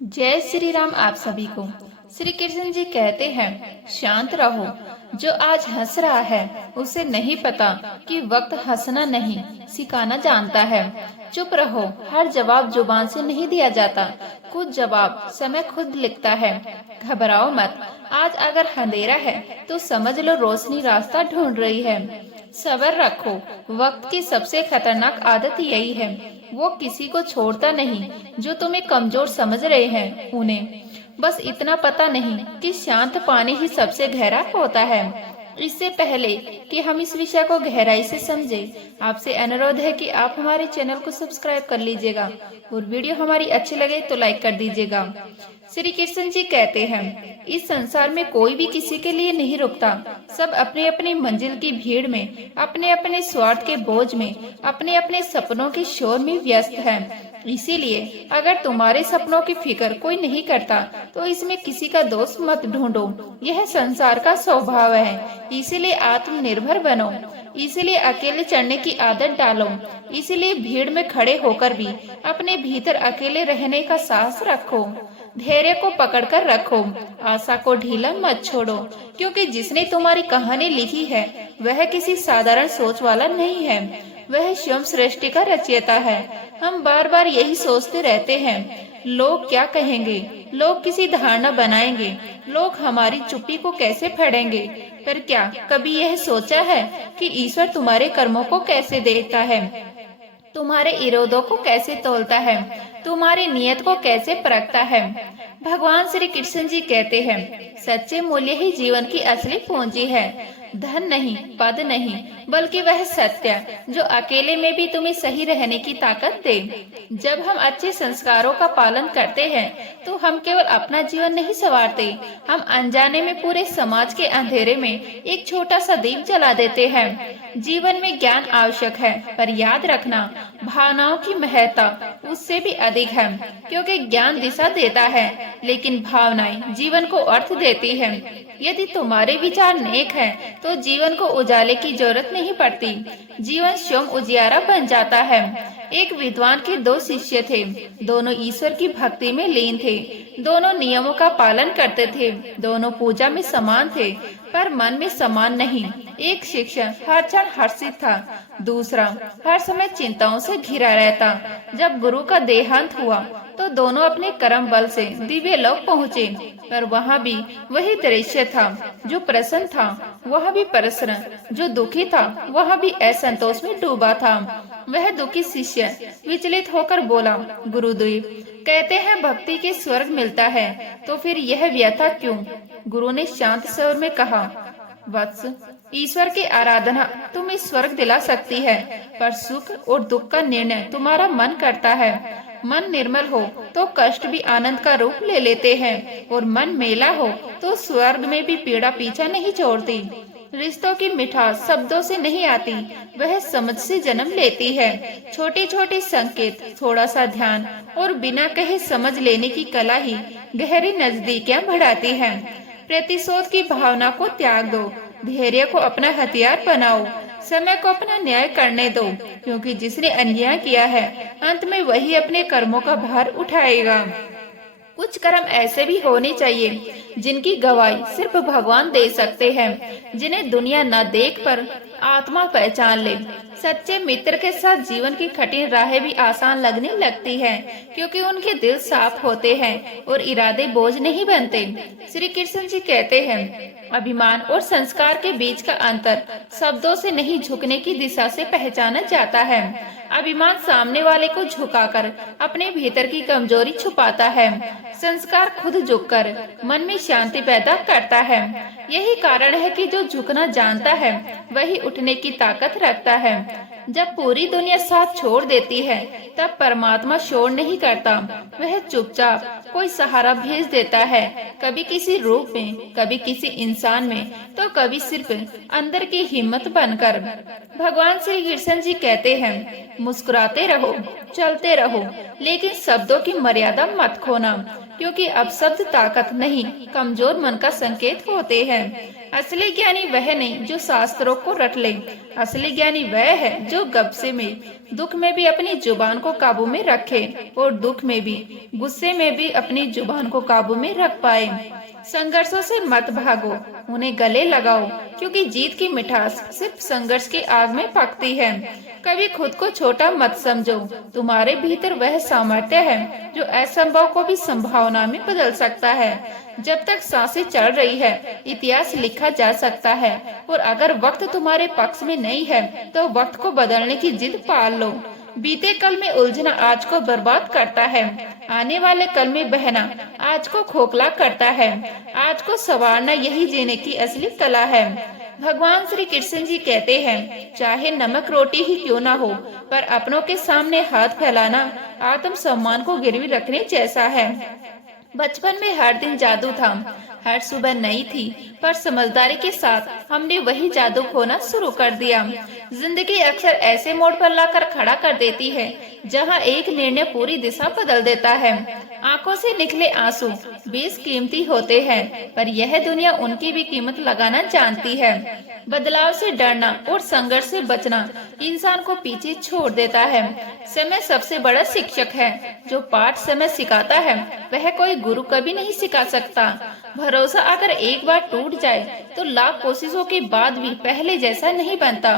जय श्री राम। आप सभी को श्री कृष्ण जी कहते हैं, शांत रहो। जो आज हंस रहा है उसे नहीं पता कि वक्त हंसना नहीं सिखाना जानता है। चुप रहो, हर जवाब जुबान से नहीं दिया जाता, कुछ जवाब समय खुद लिखता है। घबराओ मत, आज अगर अंधेरा है तो समझ लो रोशनी रास्ता ढूंढ रही है। सब्र रखो, वक्त की सबसे खतरनाक आदत यही है, वो किसी को छोड़ता नहीं। जो तुम्हें कमजोर समझ रहे हैं उन्हें बस इतना पता नहीं कि शांत पानी ही सबसे गहरा होता है। इससे पहले कि हम इस विषय को गहराई से समझें, आपसे अनुरोध है कि आप हमारे चैनल को सब्सक्राइब कर लीजिएगा और वीडियो हमारी अच्छी लगे तो लाइक कर दीजिएगा। श्री कृष्ण जी कहते हैं, इस संसार में कोई भी किसी के लिए नहीं रुकता। सब अपनी अपनी मंजिल की भीड़ में, अपने अपने स्वार्थ के बोझ में, अपने अपने सपनों के शोर में व्यस्त है। इसीलिए अगर तुम्हारे सपनों की फिक्र कोई नहीं करता तो इसमें किसी का दोष मत ढूंढो। यह संसार का स्वभाव है। इसीलिए आत्मनिर्भर बनो, इसीलिए अकेले चढ़ने की आदत डालो, इसीलिए भीड़ में खड़े होकर भी अपने भीतर अकेले रहने का साहस रखो। धैर्य को पकड़कर रखो, आशा को ढीला मत छोड़ो, क्योंकि जिसने तुम्हारी कहानी लिखी है वह किसी साधारण सोच वाला नहीं है, वह स्वयं सृष्टि का रचयिता है। हम बार बार यही सोचते रहते हैं, लोग क्या कहेंगे, लोग किसी धारणा बनाएंगे, लोग हमारी चुप्पी को कैसे फड़ेंगे। पर क्या कभी यह सोचा है कि ईश्वर तुम्हारे कर्मों को कैसे देखता है, तुम्हारे इरादों को कैसे तौलता है, तुम्हारी नियत को कैसे परखता है। भगवान श्री कृष्ण जी कहते हैं, सच्चे मूल्य ही जीवन की असली पूंजी है। धन नहीं, पद नहीं, बल्कि वह सत्य जो अकेले में भी तुम्हें सही रहने की ताकत दे। जब हम अच्छे संस्कारों का पालन करते हैं तो हम केवल अपना जीवन नहीं संवारते, हम अनजाने में पूरे समाज के अंधेरे में एक छोटा सा दीप जला देते हैं। जीवन में ज्ञान आवश्यक है, पर याद रखना, भावनाओं की महत्ता उससे भी अधिक है, क्योंकि ज्ञान दिशा देता है लेकिन भावनाएं जीवन को अर्थ देती हैं। यदि तुम्हारे विचार नेक हैं, तो जीवन को उजाले की जरूरत नहीं पड़ती, जीवन स्वयं उजियारा बन जाता है। एक विद्वान के दो शिष्य थे, दोनों ईश्वर की भक्ति में लीन थे, दोनों नियमों का पालन करते थे, दोनों पूजा में समान थे, पर मन में समान नहीं। एक शिष्य हर क्षण हर्षित था, दूसरा हर समय चिंताओं से घिरा रहता। जब गुरु का देहांत हुआ तो दोनों अपने कर्म बल से दिव्य लोक पहुँचे, पर वहाँ भी वही दृश्य था। जो प्रसन्न था वहाँ भी प्रसन्न, जो दुखी था वहाँ भी असंतोष में डूबा था। वह दुखी शिष्य विचलित होकर बोला, गुरुदेव कहते हैं भक्ति के स्वर्ग मिलता है, तो फिर यह व्यथा क्यों? गुरु ने शांत स्वर में कहा, वत्स, ईश्वर की आराधना तुम्हें स्वर्ग दिला सकती है, पर सुख और दुख का निर्णय तुम्हारा मन करता है। मन निर्मल हो तो कष्ट भी आनंद का रूप ले लेते हैं, और मन मेला हो तो स्वर्ग में भी पीड़ा पीछा नहीं छोड़ती। रिश्तों की मिठास शब्दों से नहीं आती, वह समझ से जन्म लेती है। छोटे छोटे संकेत, थोड़ा सा ध्यान और बिना कहे समझ लेने की कला ही गहरी नजदीकियां बढ़ाती है। प्रतिशोध की भावना को त्याग दो, धैर्य को अपना हथियार बनाओ, समय को अपना न्याय करने दो, क्योंकि जिसने अन्याय किया है अंत में वही अपने कर्मों का भार उठाएगा। कुछ कर्म ऐसे भी होने चाहिए जिनकी गवाही सिर्फ भगवान दे सकते हैं, जिन्हें दुनिया न देख पर आत्मा पहचान ले। सच्चे मित्र के साथ जीवन की कठिन राहें भी आसान लगने लगती हैं, क्योंकि उनके दिल साफ होते हैं और इरादे बोझ नहीं बनते। श्री कृष्ण जी कहते हैं, अभिमान और संस्कार के बीच का अंतर शब्दों से नहीं झुकने की दिशा से पहचाना जाता है। अभिमान सामने वाले को झुकाकर अपने भीतर की कमजोरी छुपाता है, संस्कार खुद झुककर मन में शांति पैदा करता है। यही कारण है कि जो झुकना जानता है वही उठने की ताकत रखता है। जब पूरी दुनिया साथ छोड़ देती है तब परमात्मा शोर नहीं करता, वह चुपचाप कोई सहारा भेज देता है, कभी किसी रूप में, कभी किसी इंसान में, तो कभी सिर्फ अंदर की हिम्मत बनकर। भगवान श्री कृष्ण जी कहते हैं, मुस्कुराते रहो, चलते रहो, लेकिन शब्दों की मर्यादा मत खोना, क्योंकि अब शब्द ताकत नहीं, कमजोर मन का संकेत होते हैं। असली ज्ञानी वह नहीं जो शास्त्रों को रट ले। असली ज्ञानी वह है जो गुस्से में, दुख में भी अपनी जुबान को काबू में रखे और दुख में भी, गुस्से में भी अपनी जुबान को काबू में रख पाए। संघर्षों से मत भागो, उन्हें गले लगाओ, क्योंकि जीत की मिठास सिर्फ संघर्ष की आग में पकती है। कभी खुद को छोटा मत समझो, तुम्हारे भीतर वह सामर्थ्य है जो असंभव को भी संभावना में बदल सकता है। जब तक सांसें चल रही है, इतिहास लिखा जा सकता है, और अगर वक्त तुम्हारे पक्ष में नहीं है तो वक्त को बदलने की जिद पाल लो। बीते कल में उलझना आज को बर्बाद करता है, आने वाले कल में बहना आज को खोखला करता है। आज को संवारना यही जीने की असली कला है। भगवान श्री कृष्ण जी कहते हैं, चाहे नमक रोटी ही क्यों ना हो, पर अपनों के सामने हाथ फैलाना आत्म सम्मान को गिरवी रखने जैसा है। बचपन में हर दिन जादू था, हर सुबह नई थी, पर समझदारी के साथ हमने वही जादू खोना शुरू कर दिया। जिंदगी अक्सर ऐसे मोड़ पर लाकर खड़ा कर देती है जहां एक निर्णय पूरी दिशा बदल देता है। आंखों से निकले आंसू बेशकीमती होते हैं, पर यह दुनिया उनकी भी कीमत लगाना जानती है। बदलाव से डरना और संघर्ष से बचना इंसान को पीछे छोड़ देता है। समय सबसे बड़ा शिक्षक है। जो पाठ समय सिखाता है वह कोई गुरु कभी नहीं सिखा सकता। भरोसा अगर एक बार टूट जाए तो लाख कोशिशों के बाद भी पहले जैसा नहीं बनता।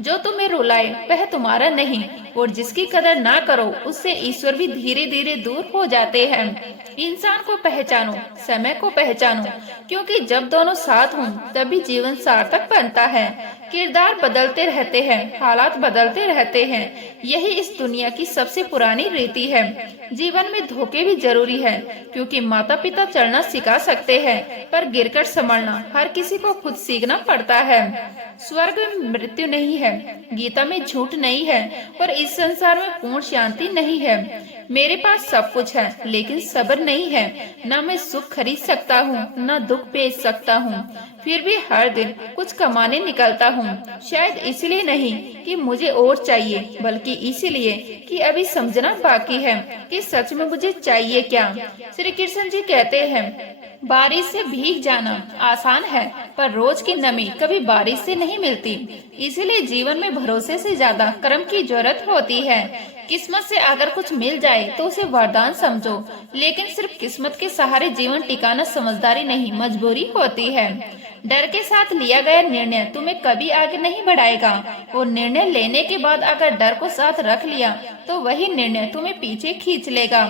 जो तुम्हें रुलाए वह तुम्हारा नहीं, और जिसकी कदर ना करो उससे ईश्वर भी धीरे धीरे दूर हो जाते हैं। इंसान को पहचानो, समय को पहचानो, क्योंकि जब दोनों साथ हों तभी जीवन सार्थक बनता है। किरदार बदलते रहते हैं, हालात बदलते रहते हैं, यही इस दुनिया की सबसे पुरानी रीति है। जीवन में धोखे भी जरूरी है, क्योंकि माता पिता चलना सिखा सकते हैं, पर गिरकर संभलना हर किसी को खुद सीखना पड़ता है। स्वर्ग में मृत्यु नहीं है, गीता में झूठ नहीं है, और इस संसार में पूर्ण शांति नहीं है। मेरे पास सब कुछ है, लेकिन सब्र नहीं है। न मैं सुख खरीद सकता हूँ, न दुख बेच सकता हूँ, फिर भी हर दिन कुछ कमाने निकलता हूँ। शायद इसलिए नहीं कि मुझे और चाहिए, बल्कि इसलिए कि अभी समझना बाकी है कि सच में मुझे चाहिए क्या। श्री कृष्ण जी कहते हैं, बारिश से भीग जाना आसान है, पर रोज की नमी कभी बारिश से नहीं मिलती। इसलिए जीवन में भरोसे से ज्यादा कर्म की जरूरत होती है। किस्मत से अगर कुछ मिल जाए तो उसे वरदान समझो, लेकिन सिर्फ किस्मत के सहारे जीवन टिकाना समझदारी नहीं, मजबूरी होती है। डर के साथ लिया गया निर्णय तुम्हें कभी आगे नहीं बढ़ाएगा, और निर्णय लेने के बाद अगर डर को साथ रख लिया तो वही निर्णय तुम्हें पीछे खींच लेगा।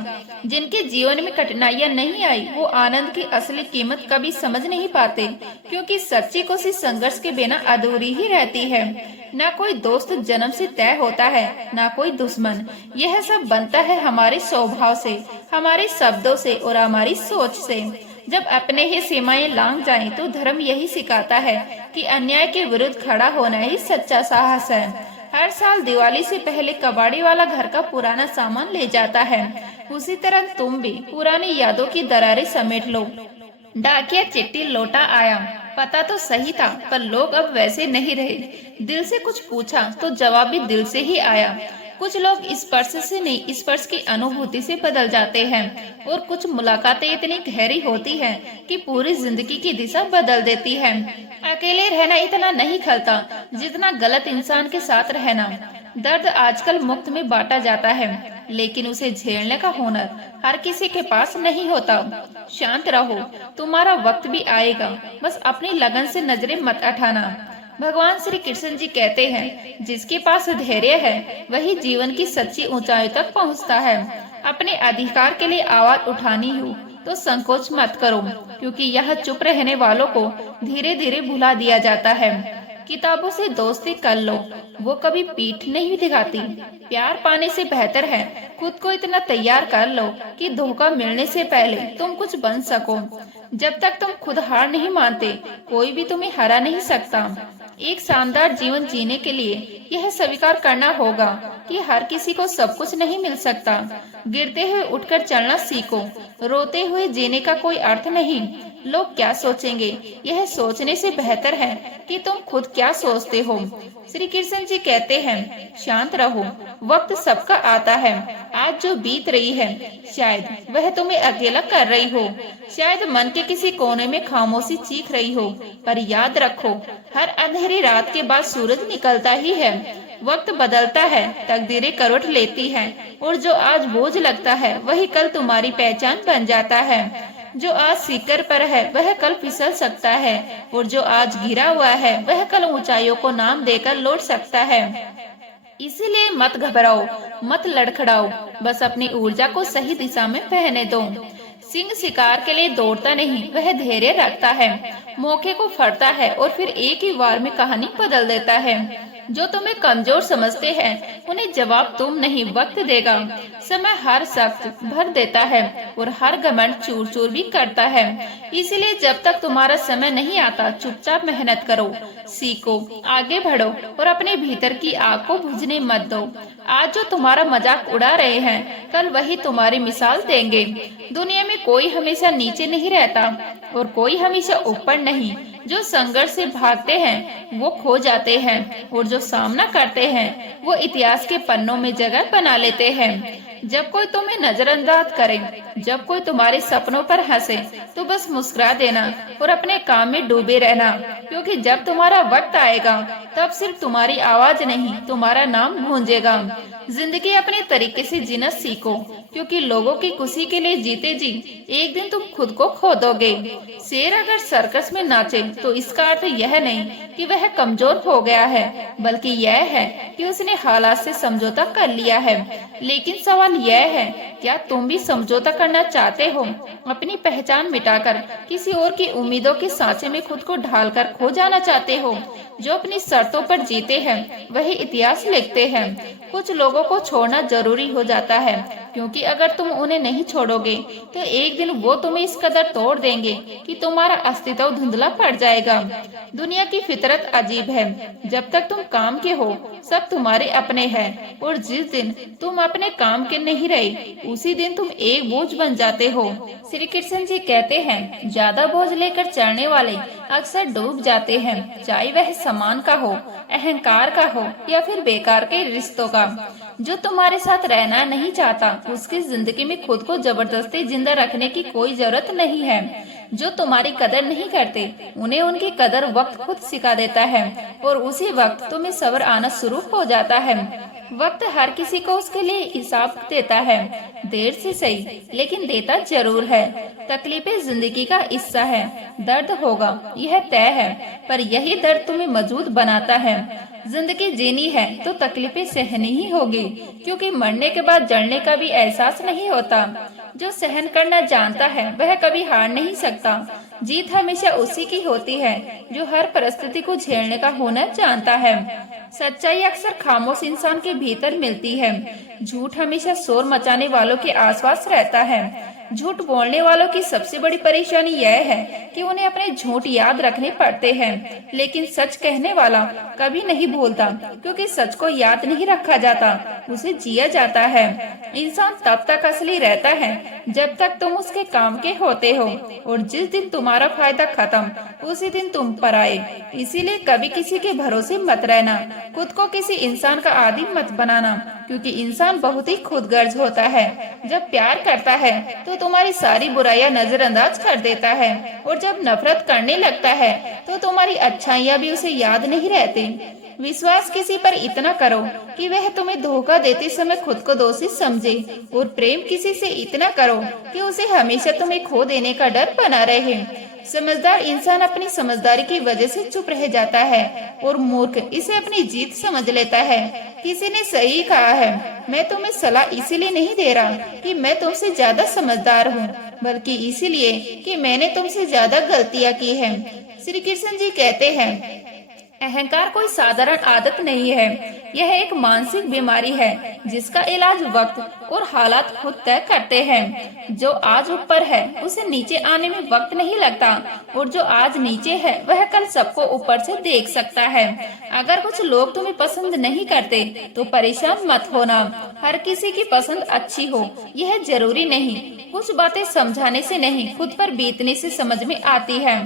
जिनके जीवन में कठिनाइयां नहीं आई वो आनंद की असली कीमत कभी समझ नहीं पाते, क्योंकि सच्ची कोशिश संघर्ष के बिना अधूरी ही रहती है। न कोई दोस्त जन्म से तय होता है, न कोई दुश्मन। यह सब बनता है हमारे स्वभाव से, हमारे शब्दों से और हमारी सोच से। जब अपने ही सीमाएं लांघ जाएं तो धर्म यही सिखाता है कि अन्याय के विरुद्ध खड़ा होना ही सच्चा साहस है। हर साल दिवाली से पहले कबाड़ी वाला घर का पुराना सामान ले जाता है, उसी तरह तुम भी पुरानी यादों की दरारें समेट लो। डाकिया चिट्ठी लौटा आया, पता तो सही था, पर लोग अब वैसे नहीं रहे। दिल से कुछ पूछा तो जवाब भी दिल से ही आया। कुछ लोग स्पर्श से नहीं, स्पर्श की अनुभूति से बदल जाते हैं, और कुछ मुलाकातें इतनी गहरी होती हैं कि पूरी जिंदगी की दिशा बदल देती है। अकेले रहना इतना नहीं खलता जितना गलत इंसान के साथ रहना। दर्द आजकल मुफ्त में बांटा जाता है, लेकिन उसे झेलने का हुनर हर किसी के पास नहीं होता। शांत रहो, तुम्हारा वक्त भी आएगा, बस अपनी लगन से नजरें मत हटाना। भगवान श्री कृष्ण जी कहते हैं, जिसके पास धैर्य है वही जीवन की सच्ची ऊंचाई तक पहुंचता है। अपने अधिकार के लिए आवाज उठानी हो तो संकोच मत करो, क्योंकि यह चुप रहने वालों को धीरे धीरे भुला दिया जाता है। किताबों से दोस्ती कर लो, वो कभी पीठ नहीं दिखाती। प्यार पाने से बेहतर है खुद को इतना तैयार कर लो कि धोखा मिलने से पहले तुम कुछ बन सको। जब तक तुम खुद हार नहीं मानते, कोई भी तुम्हें हरा नहीं सकता। एक शानदार जीवन जीने के लिए यह स्वीकार करना होगा कि हर किसी को सब कुछ नहीं मिल सकता। गिरते हुए उठकर चलना सीखो, रोते हुए जीने का कोई अर्थ नहीं। लोग क्या सोचेंगे, यह सोचने से बेहतर है कि तुम खुद क्या सोचते हो। श्री कृष्ण जी कहते हैं, शांत रहो, वक्त सबका आता है। आज जो बीत रही है शायद वह तुम्हें अकेला कर रही हो, शायद मन के किसी कोने में खामोशी चीख रही हो, पर याद रखो हर अंधेरी रात के बाद सूरज निकलता ही है। वक्त बदलता है, तकदीरें करवट लेती हैं, और जो आज बोझ लगता है वही कल तुम्हारी पहचान बन जाता है। जो आज सीकर पर है वह कल फिसल सकता है, और जो आज गिरा हुआ है वह कल ऊंचाइयों को नाम देकर लौट सकता है। इसीलिए मत घबराओ, मत लड़खड़ाओ, बस अपनी ऊर्जा को सही दिशा में बहने दो। सिंह शिकार के लिए दौड़ता नहीं, वह धैर्य रखता है, मौके को फड़ता है और फिर एक ही वार में कहानी बदल देता है। जो तुम्हें कमजोर समझते हैं उन्हें जवाब तुम नहीं, वक्त देगा। समय हर शख्स भर देता है और हर घमंड चूर चूर भी करता है। इसीलिए जब तक तुम्हारा समय नहीं आता चुपचाप मेहनत करो, सीखो, आगे बढ़ो और अपने भीतर की आग को बुझने मत दो। आज जो तुम्हारा मजाक उड़ा रहे हैं कल वही तुम्हारी मिसाल देंगे। दुनिया में कोई हमेशा नीचे नहीं रहता और कोई हमेशा ऊपर नहीं। जो संघर्ष से भागते हैं वो खो जाते हैं, और जो सामना करते हैं वो इतिहास के पन्नों में जगह बना लेते हैं। जब कोई तुम्हें नजरअंदाज करे, जब कोई तुम्हारे सपनों पर हंसे, तो बस मुस्कुरा देना और अपने काम में डूबे रहना, क्योंकि जब तुम्हारा वक्त आएगा तब सिर्फ तुम्हारी आवाज नहीं तुम्हारा नाम गूंजेगा। जिंदगी अपने तरीके से जीना सीखो, क्योंकि लोगों की खुशी के लिए जीते जी एक दिन तुम खुद को खो दोगे। शेर अगर सर्कस में नाचे तो इसका अर्थ यह नहीं कि वह कमजोर हो गया है, बल्कि यह है कि उसने हालात से समझौता कर लिया है। लेकिन सवाल यह है, क्या तुम भी समझौता करना चाहते हो? अपनी पहचान मिटाकर किसी और की उम्मीदों के सांचे में खुद को ढालकर खो जाना चाहते हो? जो अपनी शर्तों पर जीते हैं वही इतिहास लिखते हैं। कुछ लोगों को छोड़ना जरूरी हो जाता है, क्योंकि अगर तुम उन्हें नहीं छोड़ोगे तो एक दिन वो तुम्हें इस कदर तोड़ देंगे कि तुम्हारा अस्तित्व धुंधला पड़ जाएगा। दुनिया की फितरत अजीब है, जब तक तुम काम के हो सब तुम्हारे अपने हैं, और जिस दिन तुम अपने काम के नहीं रहे उसी दिन तुम एक बोझ बन जाते हो। श्री कृष्ण जी कहते हैं, ज्यादा बोझ लेकर चढ़ने वाले अक्सर डूब जाते हैं, चाहे वह सम्मान का हो, अहंकार का हो या फिर बेकार के रिश्तों का। जो तुम्हारे साथ रहना नहीं चाहता उसकी जिंदगी में खुद को जबरदस्ती जिंदा रखने की कोई जरूरत नहीं है। जो तुम्हारी कदर नहीं करते उन्हें उनकी कदर वक्त खुद सिखा देता है, और उसी वक्त तुम्हें सब्र आना शुरू हो जाता है। वक्त हर किसी को उसके लिए हिसाब देता है, देर से सही लेकिन देता जरूर है। तकलीफें जिंदगी का हिस्सा है, दर्द होगा यह तय है, पर यही दर्द तुम्हें मजबूत बनाता है। जिंदगी जीनी है तो तकलीफें सहनी ही होगी, क्योंकि मरने के बाद जलने का भी एहसास नहीं होता। जो सहन करना जानता है वह कभी हार नहीं सकता। जीत हमेशा उसी की होती है जो हर परिस्थिति को झेलने का हुनर जानता है। सच्चाई अक्सर खामोश इंसान के भीतर मिलती है। झूठ हमेशा शोर मचाने वालों के आसपास रहता है। झूठ बोलने वालों की सबसे बड़ी परेशानी यह है कि उन्हें अपने झूठ याद रखने पड़ते हैं, लेकिन सच कहने वाला कभी नहीं भूलता, क्योंकि सच को याद नहीं रखा जाता, उसे जिया जाता है। इंसान तब तक असली रहता है जब तक तुम उसके काम के होते हो, और जिस दिन तुम्हारा फायदा खत्म उसी दिन तुम पर आए। इसीलिए कभी किसी के भरोसे मत रहना, खुद को किसी इंसान का आदी मत बनाना, क्योंकि इंसान बहुत ही खुदगर्ज होता है। जब प्यार करता है तो तुम्हारी सारी बुराइयां नजरअंदाज कर देता है, और जब नफरत करने लगता है तो तुम्हारी अच्छाइयां भी उसे याद नहीं रहती। विश्वास किसी पर इतना करो कि वह तुम्हें धोखा देते समय खुद को दोषी समझे, और प्रेम किसी से इतना करो कि उसे हमेशा तुम्हें खो देने का डर बना रहे। समझदार इंसान अपनी समझदारी की वजह से चुप रह जाता है, और मूर्ख इसे अपनी जीत समझ लेता है। किसी ने सही कहा है, मैं तुम्हें सलाह इसीलिए नहीं दे रहा कि मैं तुमसे ज्यादा समझदार हूँ, बल्कि इसीलिए कि मैंने तुमसे ज्यादा गलतियाँ की हैं। श्री कृष्ण जी कहते हैं, अहंकार कोई साधारण आदत नहीं है। यह एक मानसिक बीमारी है जिसका इलाज वक्त और हालात खुद तय करते हैं। जो आज ऊपर है उसे नीचे आने में वक्त नहीं लगता, और जो आज नीचे है वह कल सबको ऊपर से देख सकता है। अगर कुछ लोग तुम्हें पसंद नहीं करते तो परेशान मत होना। हर किसी की पसंद अच्छी हो यह जरूरी नहीं। कुछ बातें समझाने से नहीं, खुद पर बीतने से समझ में आती है।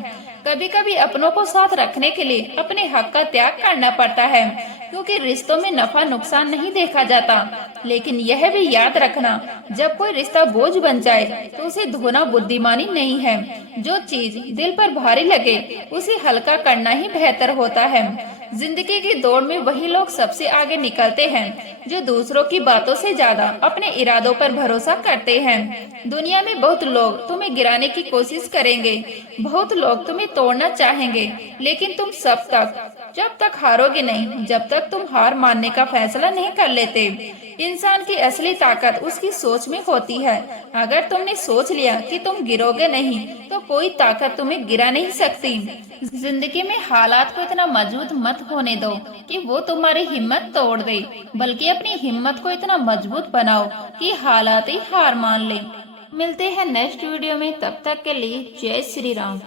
कभी कभी अपनों को साथ रखने के लिए अपने हक का त्याग करना पड़ता है, क्योंकि रिश्तों में नफा नुकसान नहीं देखा जाता। लेकिन यह भी याद रखना, जब कोई रिश्ता बोझ बन जाए तो उसे धोना बुद्धिमानी नहीं है। जो चीज दिल पर भारी लगे उसे हल्का करना ही बेहतर होता है। जिंदगी की दौड़ में वही लोग सबसे आगे निकलते हैं जो दूसरों की बातों से ज्यादा अपने इरादों पर भरोसा करते हैं। दुनिया में बहुत लोग तुम्हें गिराने की कोशिश करेंगे, बहुत लोग तुम्हें तोड़ना चाहेंगे, लेकिन तुम जब तक हारोगे नहीं, जब तक तुम हार मानने का फैसला नहीं कर लेते। इंसान की असली ताकत उसकी सोच में होती है। अगर तुमने सोच लिया कि तुम गिरोगे नहीं तो कोई ताकत तुम्हें गिरा नहीं सकती। जिंदगी में हालात को इतना मजबूत मत होने दो कि वो तुम्हारी हिम्मत तोड़ दे, बल्कि अपनी हिम्मत को इतना मजबूत बनाओ कि हालात ही हार मान ले। मिलते हैं नेक्स्ट वीडियो में, तब तक के लिए जय श्री राम।